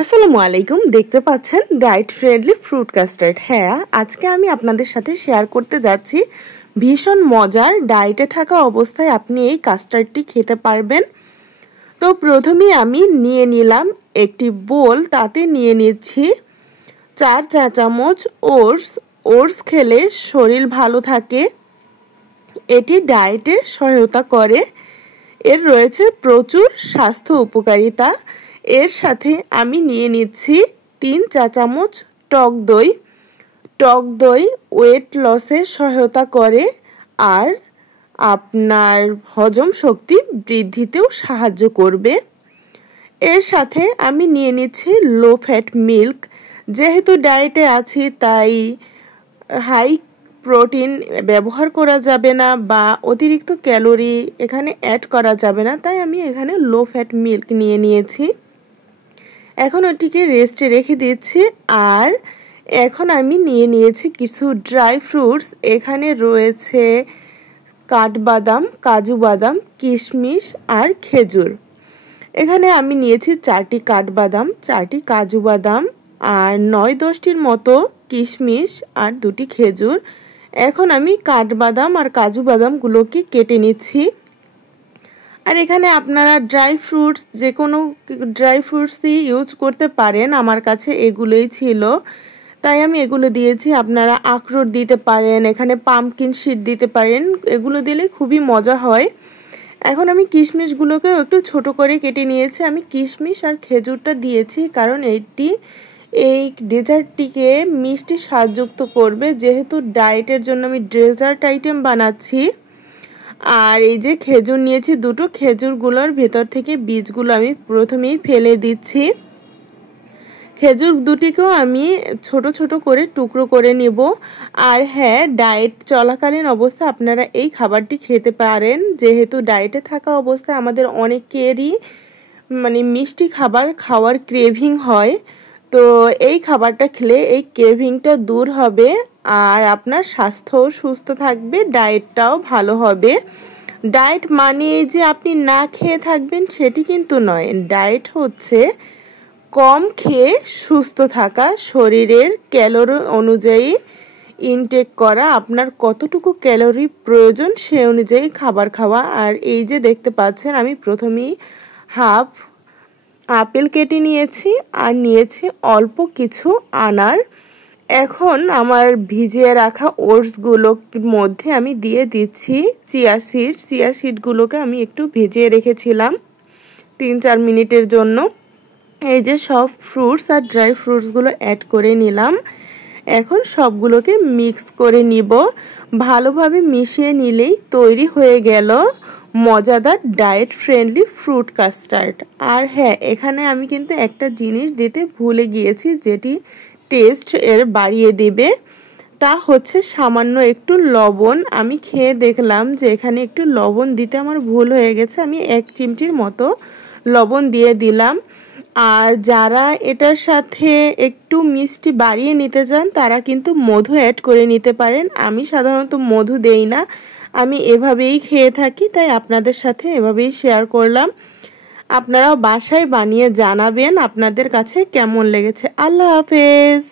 আসসালামু আলাইকুম। দেখতে পাচ্ছেন ডায়েট ফ্রেন্ডলি ফ্রুট কাস্টার্ড। হ্যাঁ, আজকে আমি আপনাদের সাথে শেয়ার করতে যাচ্ছি ভীষণ মজার, ডায়েটে থাকা অবস্থায় আপনি এই কাস্টার্ডটি খেতে পারবেন। তো প্রথমেই আমি নিয়ে নিলাম একটি বোল, তাতে নিয়ে নিচ্ছি 4 চা চামচ ওটস। ওটস খেলে শরীর ভালো থাকে, এটি ডায়েটে সহায়তা করে, এর রয়েছে প্রচুর স্বাস্থ্য উপকারিতা। এর সাথে আমি নিয়ে নিচ্ছি 3 চা চামচ টক দই। টক দই ওয়েট লসে সহায়তা করে আর আপনার হজম শক্তি বৃদ্ধিতেও সাহায্য করবে। এর সাথে আমি নিয়ে নিচ্ছি লো ফ্যাট মিল্ক। যেহেতু ডায়েটে আছি তাই হাই প্রোটিন ব্যবহার করা যাবে না বা অতিরিক্ত ক্যালোরি এখানে অ্যাড করা যাবে না, তাই আমি এখানে লো ফ্যাট মিল্ক নিয়ে নিয়েছি। এখন ওটিকে রেস্টে রেখে দিচ্ছি। আর এখন আমি নিয়ে নিয়েছি কিছু ড্রাই ফ্রুটস। এখানে রয়েছে কাঠবাদাম, কাজু বাদাম, কিশমিশ আর খেজুর। এখানে আমি নিয়েছি 4টি কাঠবাদাম, 4টি কাজু বাদাম আর 9-10টির মতো কিশমিশ আর 2টি খেজুর। এখন আমি কাঠবাদাম আর কাজু বাদামগুলোকে কেটে নিচ্ছি। আর এখানে আপনারা ড্রাই ফ্রুটস যে কোনো ড্রাই ফ্রুটসই ইউজ করতে পারেন, আমার কাছে এগুলোই ছিল তাই আমি এগুলো দিয়েছি। আপনারা আখরোট দিতে পারেন, এখানে পাম্পকিন সিড দিতে পারেন, এগুলো দিলে খুবই মজা হয়। এখন আমি কিশমিশগুলোকেও একটু ছোট করে কেটে নিয়েছি। আমি কিশমিশ আর খেজুরটা দিয়েছি কারণ এই ডেজার্টটিকে মিষ্টি স্বাদযুক্ত করবে, যেহেতু ডায়েটের জন্য আমি ডেজার্ট আইটেম বানাচ্ছি। আর এই যে খেজুর নিয়েছি দুটো, খেজুরগুলোর ভেতর থেকে বীজগুলো আমি প্রথমেই ফেলে দিচ্ছি। খেজুর দুটিকেও আমি ছোট ছোট করে টুকরো করে নেব। আর হ্যাঁ, ডায়েট চলাকালীন অবস্থায় আপনারা এই খাবারটি খেতে পারেন, যেহেতু ডায়েটে থাকা অবস্থায় আমাদের অনেকেরই মিষ্টি খাবার খাওয়ার ক্রেভিং হয়। তো এই খাবারটা খেলে এই ক্রেভিংটা দূর হবে আর আপনার স্বাস্থ্যও সুস্থ থাকবে, ডায়েটটাও ভালো হবে। ডায়েট মানে যে আপনি না খেয়ে থাকবেন সেটি কিন্তু নয়। ডায়েট হচ্ছে কম খেয়ে সুস্থ থাকা, শরীরের ক্যালোরি অনুযায়ী ইনটেক করা, আপনার কতটুকু ক্যালোরি প্রয়োজন সে অনুযায়ী খাবার খাওয়া। আর এই যে দেখতে পাচ্ছেন আমি প্রথমেই হাফ আপেল কেটে নিয়েছি আর নিয়েছি অল্প কিছু আনার। এখন আমার ভিজিয়ে রাখা ওটসগুলোর মধ্যে আমি দিয়ে দিচ্ছি চিয়া সিডগুলোকে আমি একটু ভিজিয়ে রেখেছিলাম 3-4 মিনিটের জন্য। এই যে সব ফ্রুটস আর ড্রাই ফ্রুটসগুলো অ্যাড করে নিলাম। এখন সবগুলোকে মিক্স করে নিব। ভালোভাবে মিশিয়ে নিলেই তৈরি হয়ে গেল মজাদার ডায়েট ফ্রেন্ডলি ফ্রুট কাস্টার্ড। আর হ্যাঁ, এখানে আমি কিন্তু একটা জিনিস দিতে ভুলে গিয়েছি যেটি টেস্ট এর বাড়িয়ে দেবে, তা হচ্ছে সামান্য একটু লবণ। আমি খেয়ে দেখলাম যে এখানে একটু লবণ দিতে আমার ভুল হয়ে গেছে, আমি 1 চিমটির মতো লবণ দিয়ে দিলাম। আর যারা এটার সাথে একটু মিষ্টি বাড়িয়ে নিতে চান তারা কিন্তু মধু অ্যাড করে নিতে পারেন। আমি সাধারণত মধু দেই না, আমি এভাবেই খেয়ে থাকি, তাই আপনাদের সাথে এভাবেই শেয়ার করলাম। আপনারাও বাসায় বানিয়ে জানাবেন আপনাদের কাছে কেমন লেগেছে। আল্লাহ হাফেজ।